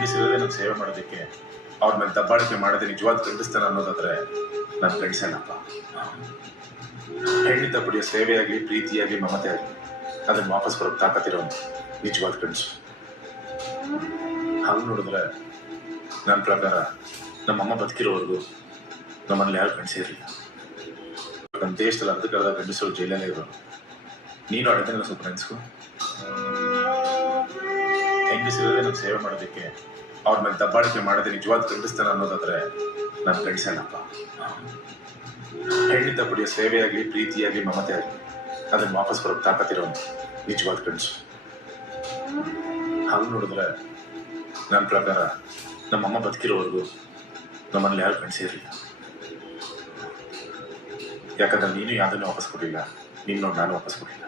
ಹೆಂಗಸಿರೋದೇ ನಂಗೆ ಸೇವೆ ಮಾಡೋದಕ್ಕೆ ಅವ್ರ ಮೇಲೆ ದಬ್ಬಾಳಿಕೆ ಮಾಡೋದೇ ನಿಜವಾದ ಗಂಡಸ್ತಾನ ಅನ್ನೋದಾದ್ರೆ ನಾನು ಗಂಡಸೇನಪ್ಪ. ಹೆಣ್ಣಿಂದ ಪಡೆಯೋ ಸೇವೆಯಾಗಲಿ ಪ್ರೀತಿಯಾಗಲಿ ಮಮತೆ ಆಗಲಿ ಅದನ್ನು ವಾಪಸ್ ಬರೋಕ್ಕೆ ತಾಕತ್ತಿರೋ ನಿಜವಾದ ಗಂಡಸು. ಹಂಗೆ ನೋಡಿದ್ರೆ ನನ್ನ ಪ್ರಕಾರ ನಮ್ಮಮ್ಮ ಬದುಕಿರೋವರೆಗೂ ನಮ್ಮಲ್ಲಿ ಯಾರು ಗಂಡಸಿರಲಿಲ್ಲ. ನಮ್ಮ ದೇಶದಲ್ಲಿ ಅರ್ಧಕ್ಕರ್ಧ ಗಂಡಸರು ಜೈಲಲ್ಲೇ ಇರೋರು. ನೀನು ಅಡತನ ಸ್ವಲ್ಪ ನೆನೆಸ್ಕೊ. ಹೆಂಗಸಿರೋದೇ ನಂಗೆ ಸೇವೆ ಮಾಡೋದಕ್ಕೆ ಅವ್ರ ಮೇಲೆ ದಬ್ಬಾಳಿಕೆ ಮಾಡೋದೇ ನಿಜವಾದ ಗಂಡಸ್ತಾನ ಅನ್ನೋದಾದ್ರೆ ನಾನು ಗಂಡಸೇನಪ್ಪ. ಹೆಣ್ಣಿಂದ ಪಡೆಯೋ ಸೇವೆಯಾಗಲಿ ಪ್ರೀತಿಯಾಗಲಿ ಮಮತೆ ಆಗಲಿ ಅದನ್ನು ವಾಪಸ್ ಬರೋಕ್ಕೆ ತಾಕತ್ತಿರೋ ನಿಜವಾದ ಗಂಡಸು. ಹಂಗೆ ನೋಡಿದ್ರೆ ನನ್ನ ಪ್ರಕಾರ ನಮ್ಮಮ್ಮ ಬದುಕಿರೋವರೆಗೂ ನಮ್ಮಲ್ಲಿ ಯಾರು ಗಂಡಸಿರಲಿಲ್ಲ. ಯಾಕಂದ್ರೆ ನೀನು ಯಾವುದನ್ನು ವಾಪಸ್ ಕೊಡಲಿಲ್ಲ, ನೀನು ನಾನು ವಾಪಸ್ ಕೊಡಲಿಲ್ಲ.